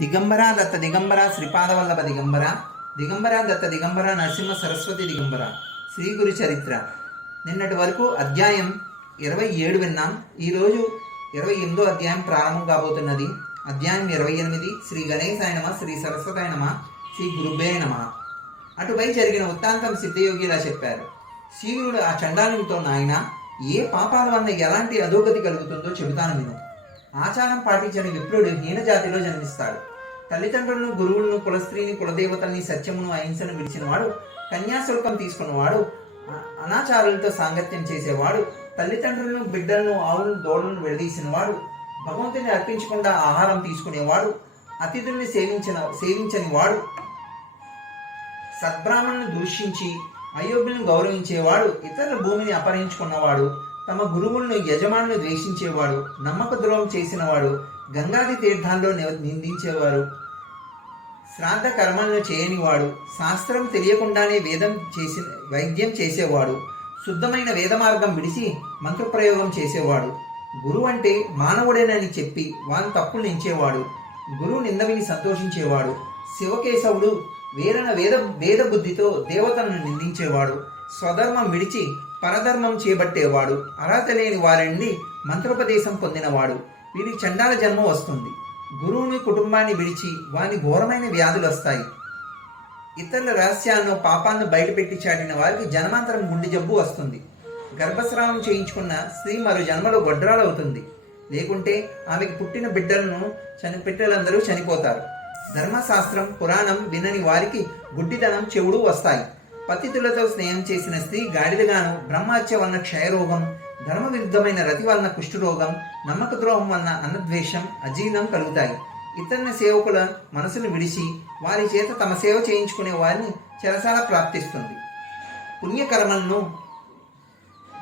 దిగంబర దత్త దిగంబర శ్రీపాదవల్లభ దిగంబర దిగంబర దత్త దిగంబర నరసింహ సరస్వతి దిగంబర శ్రీ గురు చరిత్ర నిన్నటి వరకు అధ్యాయం ఇరవై ఏడు విన్నాం. ఈరోజు ఇరవై ఎనిమిదో అధ్యాయం ప్రారంభం కాబోతున్నది. అధ్యాయం ఇరవై ఎనిమిది. శ్రీ గణేశాయ నమ శ్రీ సరస్వతాయ నమ శ్రీ గురుబే నమ. అటుపై జరిగిన వృత్తాంతం సిద్ధయోగి ఇలా చెప్పారు. శీఘ్రుడు ఆ చండాలునితో నాయన ఏ పాపాల వల్ల ఎలాంటి అధోగతి కలుగుతుందో చెబుతాను నేను ఆచారం పాటించని విప్రుడు హీనజాతిలో జన్మిస్తాడు. తల్లిదండ్రులను గురువులను కులస్త్రీని కులదేవతల్ని సత్యమును అహింసను విడిచినవాడు కన్యాశుల్కం తీసుకున్నవాడు అనాచారులతో సాంగత్యం చేసేవాడు తల్లిదండ్రులను బిడ్డలను ఆవులను దోడలను విడదీసినవాడు భగవంతుని అర్పించకుండా ఆహారం తీసుకునేవాడు అతిథుల్ని సేవించిన సేవించని వాడు సద్బ్రాహ్మణుని దూషించి అయోగ్యులను గౌరవించేవాడు ఇతరుల భూమిని అపహరించుకున్నవాడు తమ గురువులను యజమానులు ద్వేషించేవాడు నమ్మక ద్రోహం చేసినవాడు గంగాది తీర్థాల్లో నిందించేవారు. శ్రాద్ధ కర్మలను చేయనివాడు శాస్త్రం తెలియకుండానే వేదం చేసి వైద్యం చేసేవాడు శుద్ధమైన వేద మార్గం విడిచి మంత్రప్రయోగం చేసేవాడు. గురువు అంటే మానవుడేనని చెప్పి వాని తప్పులు నించేవాడు గురువు నింద విని సంతోషించేవాడు. శివకేశవుడు వేరన వేద వేద బుద్ధితో దేవతలను నిందించేవాడు. స్వధర్మం విడిచి పరధర్మం చేపట్టేవాడు అర్హత లేని వారిని మంత్రోపదేశం పొందినవాడు. వీరికి చండాల జన్మ వస్తుంది. గురువుని కుటుంబాన్ని విడిచి వాని ఘోరమైన వ్యాధులు వస్తాయి. ఇతరుల రహస్యాలను పాపాలను బయటపెట్టి చాటిన వారికి జన్మాంతరం గుండె జబ్బు వస్తుంది. గర్భస్రావం చేయించుకున్న స్త్రీ మరో జన్మలో గొడ్రాలవుతుంది లేకుంటే ఆమెకు పుట్టిన బిడ్డలను చని బిడ్డలందరూ చనిపోతారు. ధర్మశాస్త్రం పురాణం వినని వారికి గుడ్డితనం చెవుడు వస్తాయి. పతితులతో స్నేహం చేసిన స్త్రీ గాడిదగాను బ్రహ్మహత్య వలన క్షయరోగం ధర్మ విరుద్ధమైన రతి వలన కుష్ఠరోగం నమ్మక ద్రోహం వలన అన్నద్వేషం అజీర్ణం కలుగుతాయి. ఇతర సేవకుల మనసును విడిచి వారి చేత తమ సేవ చేయించుకునే వారిని చెరసాల ప్రాప్తిస్తుంది. పుణ్యకర్మలను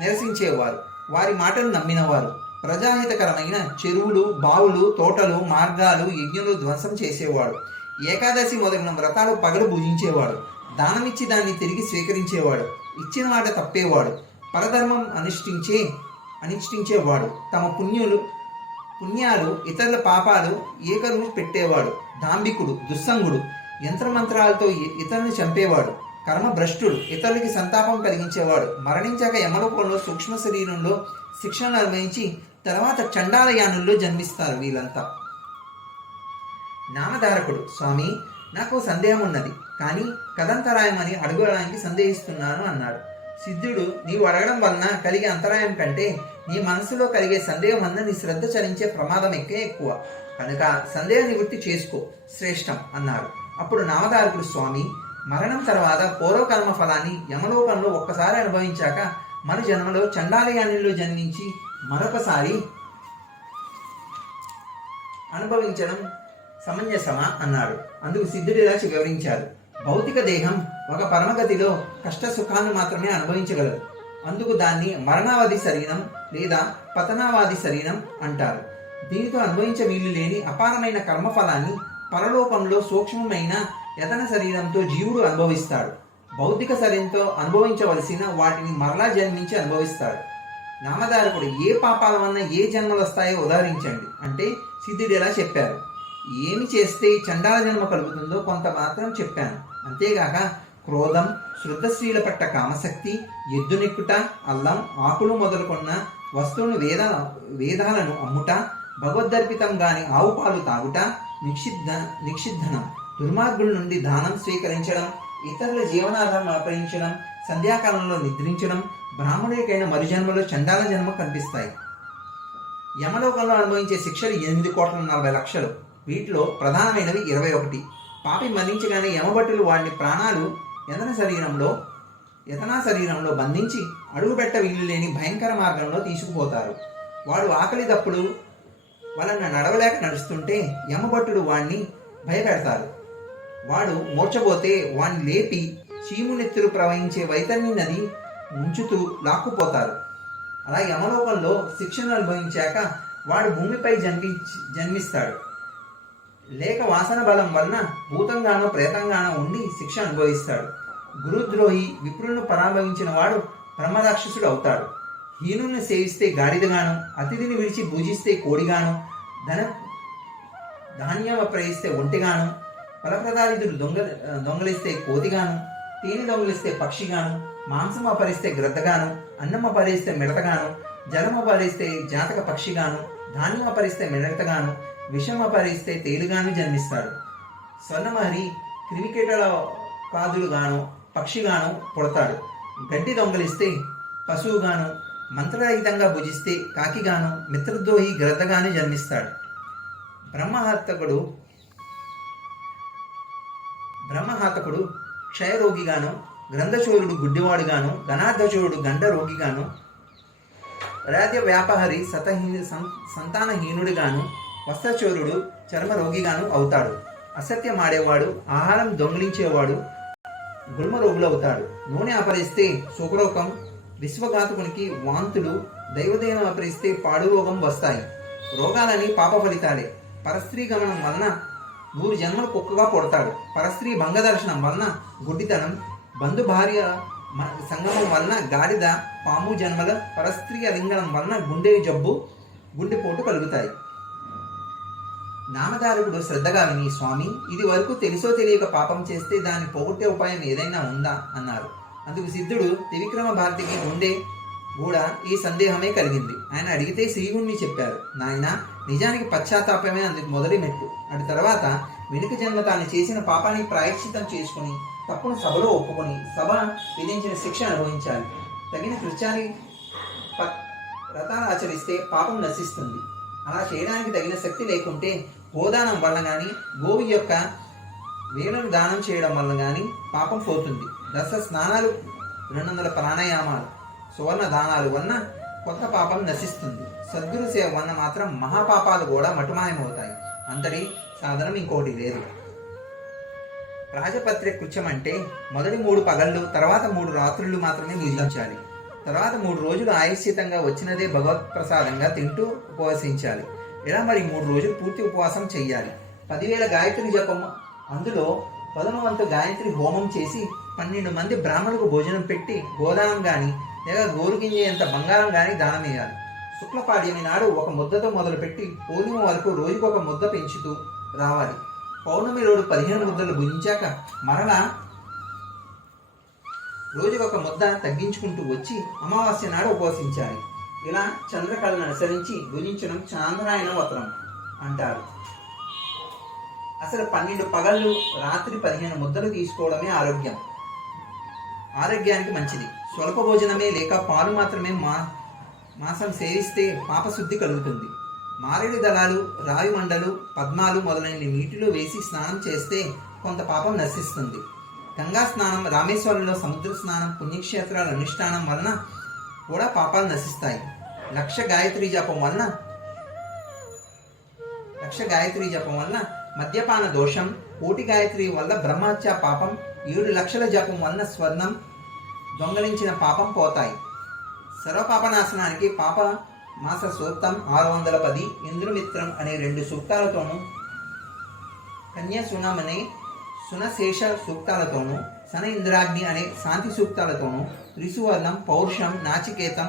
నిరసించేవారు వారి మాటలు నమ్మినవారు ప్రజాహితకరమైన చెరువులు బావులు తోటలు మార్గాలు యజ్ఞలు ధ్వంసం చేసేవాడు ఏకాదశి మొదలైన వ్రతాలు పగలు భుజించేవాడు దానమిచ్చి దాన్ని తిరిగి స్వీకరించేవాడు ఇచ్చిన మాట తప్పేవాడు పరధర్మం అనుష్ఠించే అనుష్ఠించేవాడు తమ పుణ్యులు పుణ్యాలు ఇతరుల పాపాలు ఏకరువు పెట్టేవాడు. దాంబికుడు దుస్సంగుడు యంత్రమంత్రాలతో ఇతరుని చంపేవాడు. కర్మభ్రష్టుడు ఇతరులకి సంతాపం కలిగించేవాడు. మరణించాక యమలోకంలో సూక్ష్మ శరీరంలో శిక్షణ నిర్వహించి తర్వాత చండాల యానుల్లో జన్మిస్తారు వీళ్ళంతా. నామధారకుడు స్వామి నాకు సందేహం ఉన్నది కానీ కదంతరాయమని అడగడానికి సందేహిస్తున్నాను అన్నాడు. సిద్ధుడు నీవు అడగడం వలన కలిగే అంతరాయం కంటే నీ మనసులో కలిగే సందేహం వలన నీ శ్రద్ధ చలించే ప్రమాదం ఎక్కే ఎక్కువ. కనుక సందేహ నివృత్తి చేసుకో శ్రేష్టం అన్నారు అప్పుడు నామధారకుడు స్వామి మరణం తర్వాత పూర్వకర్మ ఫలాన్ని యమలోకంలో ఒక్కసారి అనుభవించాక మన జన్మలో చండాలయానిలో జన్మించి మరొకసారి అనుభవించడం సమంజసమా అన్నాడు. అందుకు సిద్ధుడు ఇలా వివరించారు భౌతిక దేహం ఒక పరమగతిలో కష్ట సుఖాన్ని మాత్రమే అనుభవించగలదు. అందుకు దాన్ని మరణావాది శరీరం లేదా పతనావాది శరీరం అంటారు. దీనితో అనుభవించ వీలు లేని అపారమైన కర్మఫలాన్ని పరలోకంలో సూక్ష్మమైన యతన శరీరంతో జీవుడు అనుభవిస్తాడు. భౌతిక శరీరంతో అనుభవించవలసిన వాటిని మరలా జన్మించి అనుభవిస్తాడు. నామధారకుడు ఏ పాపాల వలన ఏ జన్మలు వస్తాయో ఉదాహరించండి అంటే సిద్ధుడు ఎలా చెప్పారు. ఏమి చేస్తే చండాల జన్మ కలుగుతుందో కొంత మాత్రం చెప్పాను. అంతేగాక క్రోధం శృద్ధశ్రీల పట్ట కామశక్తి ఎద్దునెక్కుట అల్లం ఆకులు మొదలుకున్న వస్తువును వేద వేదాలను అమ్ముట భగవద్దర్పితం గాని ఆవు పాలు తాగుట నిక్షిద్ధ నిక్షిద్ధనం దుర్మార్గుల నుండి దానం స్వీకరించడం ఇతరుల జీవనాధారం అర్పించడం సంధ్యాకాలంలో నిద్రించడం బ్రాహ్మణుడికైన మరుజన్మలో చండాల జన్మ కనిపిస్తాయి. యమలోకంలో అనుభవించే శిక్షలు ఎనిమిది కోట్ల నలభై లక్షలు. వీటిలో ప్రధానమైనవి ఇరవై ఒకటి. పాపి మరణించగానే యమభట్టులు వాడిని ప్రాణాలు యతన శరీరంలో యతనా శరీరంలో బంధించి అడుగుపెట్ట వీలు లేని భయంకర మార్గంలో తీసుకుపోతారు. వాడు ఆకలి తప్పుడు వలన నడవలేక నడుస్తుంటే యమభట్టుడు వాణ్ణి భయపెడతారు. వాడు మూర్చబోతే వాణ్ణి లేపి చీమునెత్తులు ప్రవహించే వైతన్య నది ముంచుతూ లాక్కుపోతారు. అలా యమలోకంలో శిక్షణ అనుభవించాక వాడు భూమిపై జన్మించి జన్మిస్తాడు. లేక వాసన బలం వలన భూతంగానో ప్రేతంగానో ఉండి శిక్ష అనుభవిస్తాడు. గురుద్రోహి విప్రులను పరాభవించిన వాడు బ్రహ్మరాక్షసుడు అవుతాడు. హీనుల్ని సేవిస్తే గాడిదగాను అతిథిని విడిచి పూజిస్తే కోడిగాను ధన ధాన్యం ప్రయిస్తే ఒంటిగాను ఫలప్రదాదితుడు దొంగ దొంగలిస్తే కోతిగాను తేనె దొంగలిస్తే పక్షిగాను మాంసం అపరిస్తే గ్రద్దగాను అన్నం అపరిస్తే మిడతగాను జలం అపరిస్తే జాతక పక్షిగాను ధాన్యం అపరిస్తే మిడతగాను విషం అపరిస్తే తేలుగాను జన్మిస్తాడు. స్వర్ణమారి క్రిమికేటల పాదులుగాను పక్షిగాను పుడతాడు. గడ్డి దొంగలిస్తే పశువుగాను మంత్రరహితంగా భుజిస్తే కాకిగాను మిత్రద్రోహి గ్రద్దగాను జన్మిస్తాడు. బ్రహ్మహత్తకుడు బ్రహ్మహాతకుడు క్షయరోగిగాను గ్రంథచోరుడు గుడ్డివాడుగాను గణార్ధచోరుడు గండ రోగిగాను రాజ్య వ్యాపహరి సతహీ సం- సంతానహీనుడిగాను వస్త్రచోరుడు చర్మరోగిగాను అవుతాడు. అసత్యం ఆడేవాడు ఆహారం దొంగిలించేవాడు గుల్మ రోగులు అవుతాడు నూనె అపరిస్తే సుఖరోగం విశ్వఘాతకునికి వాంతులు దైవదేవం అపరిస్తే పాడురోగం వస్తాయి. రోగాలని పాప ఫలితాలే. పరస్త్రీ గమనం వలన నూరు జన్మలు కుక్కగా పుడతాడు. పరస్త్రీ భంగదర్శనం వలన గుడ్డితనం బంధు భార్య సంగమం వలన గాలిద పాము జన్మల పరస్త్రీ లింగనం వలన గుండె జబ్బు గుండెపోటు కలుగుతాయి. నామదారుడు శ్రద్ధగా విని స్వామి ఇది వరకు తెలుసో తెలియక పాపం చేస్తే దాన్ని పోగొట్టే ఉపాయం ఏదైనా ఉందా? అన్నారు అందుకు సిద్ధుడు త్రివిక్రమ భారతికి గుండె కూడా ఈ సందేహమే కలిగింది. ఆయన అడిగితే శ్రీగుణ్ణి చెప్పారు. నాయన నిజానికి పశ్చాత్తాపమే అందుకు మొదటి మెట్టు. అటు తర్వాత వెనుక జన్మ తాను చేసిన పాపానికి ప్రాయశ్చితం చేసుకుని తప్పును సభలో ఒప్పుకొని సభ విధించిన శిక్ష అనుభవించాలి. తగిన కృత్యాన్ని వ్రతాలు ఆచరిస్తే పాపం నశిస్తుంది. అలా చేయడానికి తగిన శక్తి లేకుంటే గోదానం వల్ల కానీ గోవి యొక్క వేలను దానం చేయడం వల్ల కానీ పాపం పోతుంది. దశ స్నానాలు రెండు వందల ప్రాణాయామాలు సువర్ణ దానాలు వలన కొత్త పాపం నశిస్తుంది. సద్గురు సేవ వలన మాత్రం మహాపాపాలు కూడా మటుమాయమవుతాయి. అంతటి సాధనం ఇంకోటి లేదు. రాజపత్రి కృత్యం అంటే మొదటి మూడు పగళ్ళు తర్వాత మూడు రాత్రులు మాత్రమే నిలిచాలి తర్వాత మూడు రోజులు ఆయుష్యతంగా వచ్చినదే భగవత్ ప్రసాదంగా తింటూ ఉపవసించాలి. ఇలా మరి మూడు రోజులు పూర్తి ఉపవాసం చేయాలి పదివేల గాయత్రి జపం. అందులో పదమ వంతు గాయత్రి హోమం చేసి పన్నెండు మంది బ్రాహ్మణులకు భోజనం పెట్టి గోదానం కానీ లేదా గోరుగింజేంత బంగారం కానీ దానం వేయాలి శుక్లపాడ్యమి నాడు ఒక ముద్దతో మొదలుపెట్టి పూర్ణిమ వరకు రోజుకు ఒక ముద్ద పెంచుతూ రావాలి. పౌర్ణమి రోజు పదిహేను ముద్దలు భుజించాక మరలా రోజుకొక ముద్ద తగ్గించుకుంటూ వచ్చి అమావాస్య నాడు ఉపవసించాలి. ఇలా చంద్రకళను అనుసరించి భుజించడం చాంద్రాయణ వత్రం అంటారు. అసలు పన్నెండు పగళ్ళు రాత్రి పదిహేను ముద్దలు తీసుకోవడమే ఆరోగ్యం. ఆరోగ్యానికి మంచిది. స్వల్ప భోజనమే లేక పాలు మాత్రమే మా మాసం సేవిస్తే పాపశుద్ధి కలుగుతుంది. మారేడు దళాలు రాయి మండలు పద్మాలు మొదలైన నీటిలో వేసి స్నానం చేస్తే కొంత పాపం నశిస్తుంది. గంగా స్నానం రామేశ్వరంలో సముద్ర స్నానం పుణ్యక్షేత్రాల అనుష్ఠానం వలన కూడా పాపాలు నశిస్తాయి. లక్ష గాయత్రి జపం వలన లక్ష గాయత్రి జపం వలన మద్యపాన దోషం కోటి గాయత్రి వల్ల బ్రహ్మహత్య పాపం ఏడు లక్షల జపం వలన స్వర్ణం దొంగలించిన పాపం పోతాయి. సర్వపాపనాశనానికి పాప మాస సూక్తం ఆరు వందల పది ఇంద్రమిత్రం అనే రెండు సూక్తాలతోనూ కన్యాసునం అనే సునశేష సూక్తాలతోనూ సన ఇంద్రాగ్ని అనే శాంతి సూక్తాలతోనూ త్రిసువర్ణం పౌరుషం నాచికేతం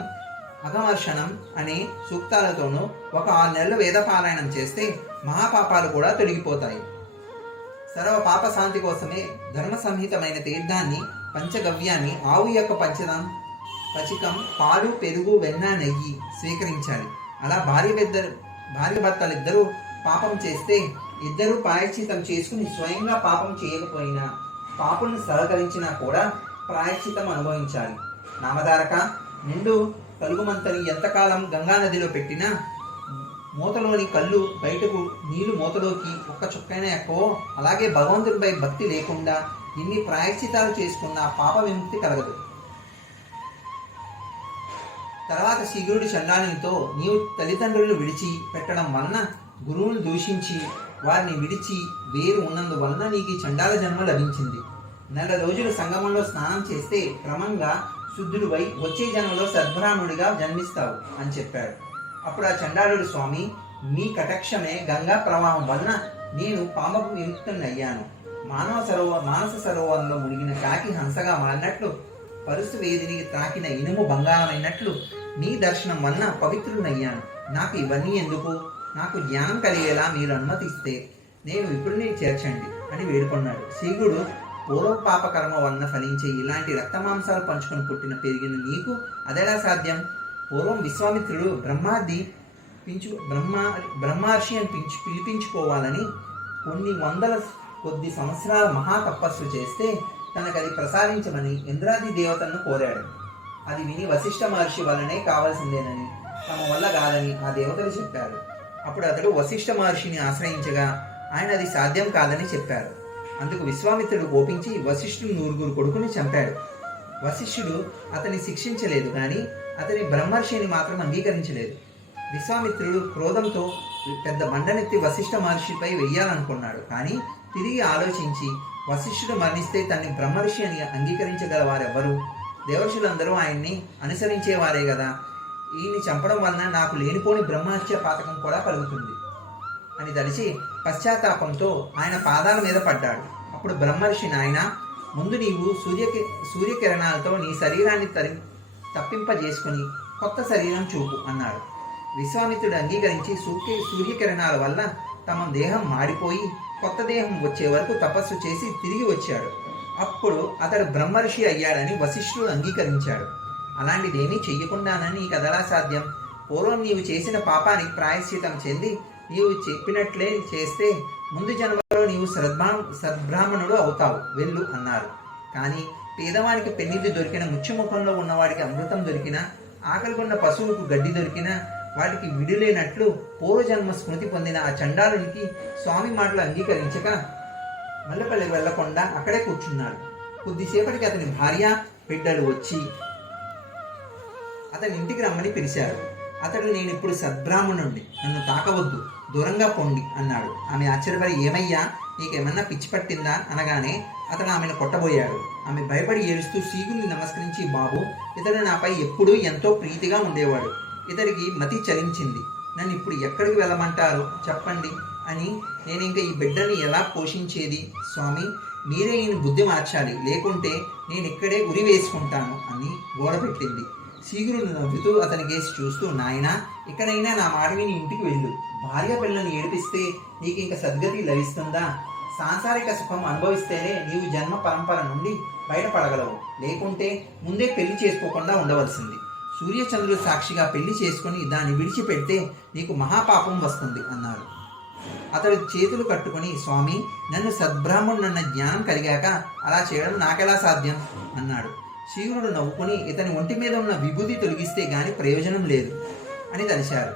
అగమర్షణం అనే సూక్తాలతోనూ ఒక ఆరు నెలలు వేదపారాయణం చేస్తే మహాపాపాలు కూడా తొలగిపోతాయి. సర్వ పాప శాంతి కోసమే ధర్మ సంహితమైన తీర్థాన్ని పంచగవ్యాన్ని ఆవు యొక్క పంచదం పచికం పాలు పెరుగు వెన్న నెయ్యి స్వీకరించాలి. అలా భార్య ఇద్దరు భార్య భర్తలు ఇద్దరు పాపం చేస్తే ఇద్దరు ప్రాయశ్చితం చేసుకుని స్వయంగా పాపం చేయకపోయినా పాపులను సహకరించినా కూడా ప్రాయశ్చితం అనుభవించాలి. నామధారక నిండు కలుగుమంతని ఎంతకాలం గంగా నదిలో పెట్టినా మూతలోని కళ్ళు బయటకు నీళ్ళు మూతలోకి ఒక్క చుక్కైనా ఎక్కువ అలాగే భగవంతుడిపై భక్తి లేకుండా ఎన్ని ప్రాయశ్చితాలు చేసుకున్నా పాప విముక్తి కలగదు. తర్వాత శీఘ్రుడి చండాలంతో నీవు తల్లిదండ్రులను విడిచి పెట్టడం వలన గురువును దూషించి వారిని విడిచి వేరు ఉన్నందువలన నీకు చండాల జన్మ లభించింది. నెల రోజులు సంగమంలో స్నానం చేస్తే క్రమంగా శుద్ధుడివై వచ్చే జన్మలో సద్బ్రాహ్మణుడిగా జన్మిస్తావు అని చెప్పాడు. అప్పుడు ఆ చండాలుడు స్వామి మీ కటక్షమే గంగా ప్రవాహం వలన నేను పామకు విముక్తున్నయ్యాను మానవ సరోవ మానస సరోవరంలో మునిగిన కాకి హంసగా మారినట్లు పరుసు వేదినికి తాకిన ఇనుము బంగారమైనట్లు నీ దర్శనం వలన పవిత్రునయ్యాను నాకు ఇవన్నీ ఎందుకు? నాకు జ్ఞానం కలిగేలా మీరు అనుమతిస్తే నేను విపుడిని చేర్చండి అని వేడుకొన్నాడు. శీఘ్రుడు పూర్వ పాపకర్మ వలన ఫలించే ఇలాంటి రక్తమాంసాలు పంచుకొని పుట్టిన పెరిగిన నీకు అదెలా సాధ్యం? పూర్వం విశ్వామిత్రుడు బ్రహ్మాది పించు బ్రహ్మ బ్రహ్మర్షి అని పిలిచి పిలిపించుకోవాలని కొన్ని వందల కొద్ది సంవత్సరాల మహా తపస్సు చేస్తే తనకు అది ప్రసాదించమని ఇంద్రాది దేవతలను కోరాడు. అది విని వశిష్ఠ మహర్షి వల్లనే కావాల్సిందేనని తమ వల్ల కాదని ఆ దేవతలు చెప్పారు. అప్పుడు అతడు వశిష్ఠ మహర్షిని ఆశ్రయించగా ఆయన అది సాధ్యం కాదని చెప్పారు. అందుకు విశ్వామిత్రుడు కోపించి వశిష్ఠుడు నూరుగురు కొడుకుని చంపాడు. వశిష్ఠుడు అతన్ని శిక్షించలేదు కానీ అతని బ్రహ్మర్షిని మాత్రం అంగీకరించలేదు. విశ్వామిత్రుడు క్రోధంతో పెద్ద మండనెత్తి వశిష్ఠ మహర్షిపై వెయ్యాలనుకున్నాడు. కానీ తిరిగి ఆలోచించి వశిష్ఠుడు మరణిస్తే తన్ని బ్రహ్మర్షి అని అంగీకరించగల వారెవ్వరు దేవర్షులందరూ ఆయన్ని అనుసరించేవారే కదా ఈయన్ని చంపడం వలన నాకు లేనిపోని బ్రహ్మహత్య పాతకం కూడా కలుగుతుంది అని తలిచి పశ్చాత్తాపంతో ఆయన పాదాల మీద పడ్డాడు. అప్పుడు బ్రహ్మర్షి నాయన ముందు నీవు సూర్య సూర్యకిరణాలతో నీ శరీరాన్ని తరి తప్పింపజేసుకుని కొత్త శరీరం చూపు అన్నాడు. విశ్వామిత్రుడు అంగీకరించి సూర్య సూర్యకిరణాల వల్ల తమ దేహం మాడిపోయి కొత్త దేహం వచ్చే వరకు తపస్సు చేసి తిరిగి వచ్చాడు. అప్పుడు అతడు బ్రహ్మర్షి అయ్యాడని వశిష్ఠుడు అంగీకరించాడు. అలాంటిదేమీ చెయ్యకుండానని నీకు అదలా సాధ్యం. పూర్వం నీవు చేసిన పాపానికి ప్రాయశ్చితం చెంది నీవు చెప్పినట్లే చేస్తే ముందు జన్మలో నీవు సద్భా సద్బ్రాహ్మణుడు అవుతావు వెళ్ళు అన్నారు. కానీ పేదవానికి పెన్నిధి దొరికిన ముఖ్యముఖంలో ఉన్నవాడికి అమృతం దొరికినా ఆకలిగొన్న పశువుకు గడ్డి దొరికినా వాటికి విడులేనట్లు పూర్వజన్మ స్మృతి పొందిన ఆ చండాలునికి స్వామి మాటలు అంగీకరించక మల్లపల్లి వెళ్ళకుండా అక్కడే కూర్చున్నాడు. కొద్దిసేపటికి అతని భార్య బిడ్డలు వచ్చి అతని ఇంటికి రమ్మని పిలిచారు. అతడు నేను ఇప్పుడు సద్బ్రాహ్మణుణ్ణి. నన్ను తాకవద్దు. దూరంగా పొండి అన్నాడు. ఆమె ఆశ్చర్యపడి ఏమయ్యా నీకేమన్నా పిచ్చి పట్టిందా? అనగానే అతను ఆమెను కొట్టబోయాడు. ఆమె భయపడి ఏడుస్తూ సీగుని నమస్కరించి బాబు ఇతడు నాపై ఎప్పుడూ ఎంతో ప్రీతిగా ఉండేవాడు. ఇతడికి మతి చలించింది. నన్ను ఇప్పుడు ఎక్కడికి వెళ్ళమంటారు? చెప్పండి అని నేను ఇంకా ఈ బిడ్డని ఎలా పోషించేది? స్వామి మీరే ఈయన బుద్ధి మార్చాలి. లేకుంటే నేను ఇక్కడే ఉరి వేసుకుంటాను అని గోడపెట్టింది శీఘ్రుడు నవ్వుతూ అతని కేసి చూస్తూ నాయనా ఇక్కడైనా నా మాట విని ఇంటికి వెళ్ళు. భార్య పిల్లని ఏడిపిస్తే నీకు ఇంకా సద్గతి లభిస్తుందా? సాంసారిక సుఖం అనుభవిస్తేనే నీవు జన్మ పరంపర నుండి బయటపడగలవు. లేకుంటే ముందే పెళ్ళి చేసుకోకుండా ఉండవలసింది. సూర్యచంద్రుడు సాక్షిగా పెళ్ళి చేసుకుని దాన్ని విడిచిపెడితే నీకు మహాపాపం వస్తుంది అన్నారు అతడు చేతులు కట్టుకొని స్వామి నన్ను సద్బ్రాహ్మణున్న జ్ఞానం కలిగాక అలా చేయడం నాకెలా సాధ్యం? అన్నాడు. శివుడు నవ్వుకుని ఇతని ఒంటి మీద ఉన్న విభూతి తొలగిస్తే గాని ప్రయోజనం లేదు అని తలిచారు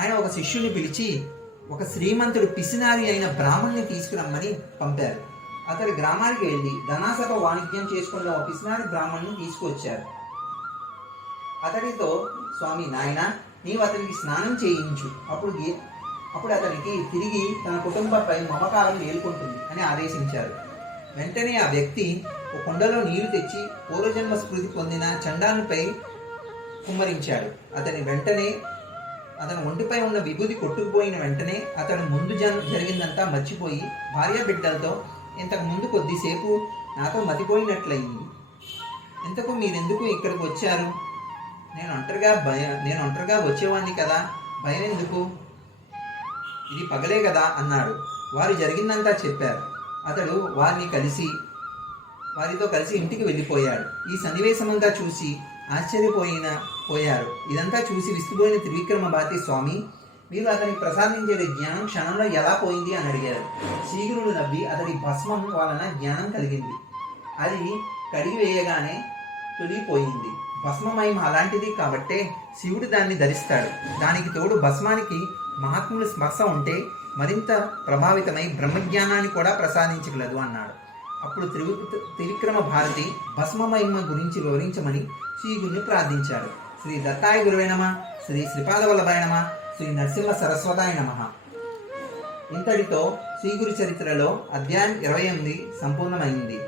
ఆయన ఒక శిష్యుని పిలిచి ఒక శ్రీమంతుడు పిసినారి అయిన బ్రాహ్మణ్ణి తీసుకురమ్మని పంపారు. అతడి గ్రామానికి వెళ్ళి ధనాసభ వాణిజ్యం చేసుకున్న ఒక పిసినారి బ్రాహ్మణ్ణి తీసుకువచ్చారు. అతడితో స్వామి నాయన నీవు అతనికి స్నానం చేయించు. అప్పుడు అప్పుడు అతనికి తిరిగి తన కుటుంబంపై మమకారం మేల్కొంటుంది అని ఆదేశించారు. వెంటనే ఆ వ్యక్తి ఒక కొండలో నీరు తెచ్చి పూర్వజన్మ స్మృతి పొందిన చండాలపై కుమ్మరించాడు. అతని వెంటనే అతని ఒంటిపై ఉన్న విభూతి కొట్టుకుపోయిన వెంటనే అతను ముందు జన్ జరిగిందంతా మర్చిపోయి భార్య బిడ్డలతో ఇంతకు ముందు కొద్దిసేపు నాతో మతిపోయినట్లయింది. ఇంతకు మీరెందుకు ఇక్కడికి వచ్చారు? నేను ఒంటరిగా భయ నేను ఒంటరిగా వచ్చేవాడిని కదా. భయం ఎందుకు ఇది పగలే కదా అన్నాడు. వారు జరిగిందంతా చెప్పారు. అతడు వారిని కలిసి వారితో కలిసి ఇంటికి వెళ్ళిపోయాడు. ఈ సన్నివేశమంతా చూసి ఆశ్చర్యపోయిన పోయారు. ఇదంతా చూసి విస్తుపోయిన త్రివిక్రమ భారతి స్వామి మీరు అతనికి ప్రసాదించే జ్ఞానం క్షణంలో ఎలా పోయింది అని అడిగారు. శీఘ్రుడు నవ్వి అతడి భస్మం వలన జ్ఞానం కలిగింది. అది కడిగి వేయగానే తొలిగిపోయింది భస్మమయం అలాంటిది కాబట్టే శివుడు దాన్ని ధరిస్తాడు. దానికి తోడు భస్మానికి మహాత్ముల స్పర్శ ఉంటే మరింత ప్రభావితమై బ్రహ్మజ్ఞానాన్ని కూడా ప్రసాదించగలదు అన్నాడు. అప్పుడు త్రివి త్రివిక్రమ భారతి భస్మమహిమ గురించి వివరించమని శ్రీగురుని ప్రార్థించాడు. శ్రీ దత్తాయ గురువేనమ శ్రీ శ్రీపాద శ్రీ నరసింహ సరస్వతాయ నమ. ఇంతటితో శ్రీగురు చరిత్రలో అధ్యాయం ఇరవై ఎనిమిది సంపూర్ణమైంది.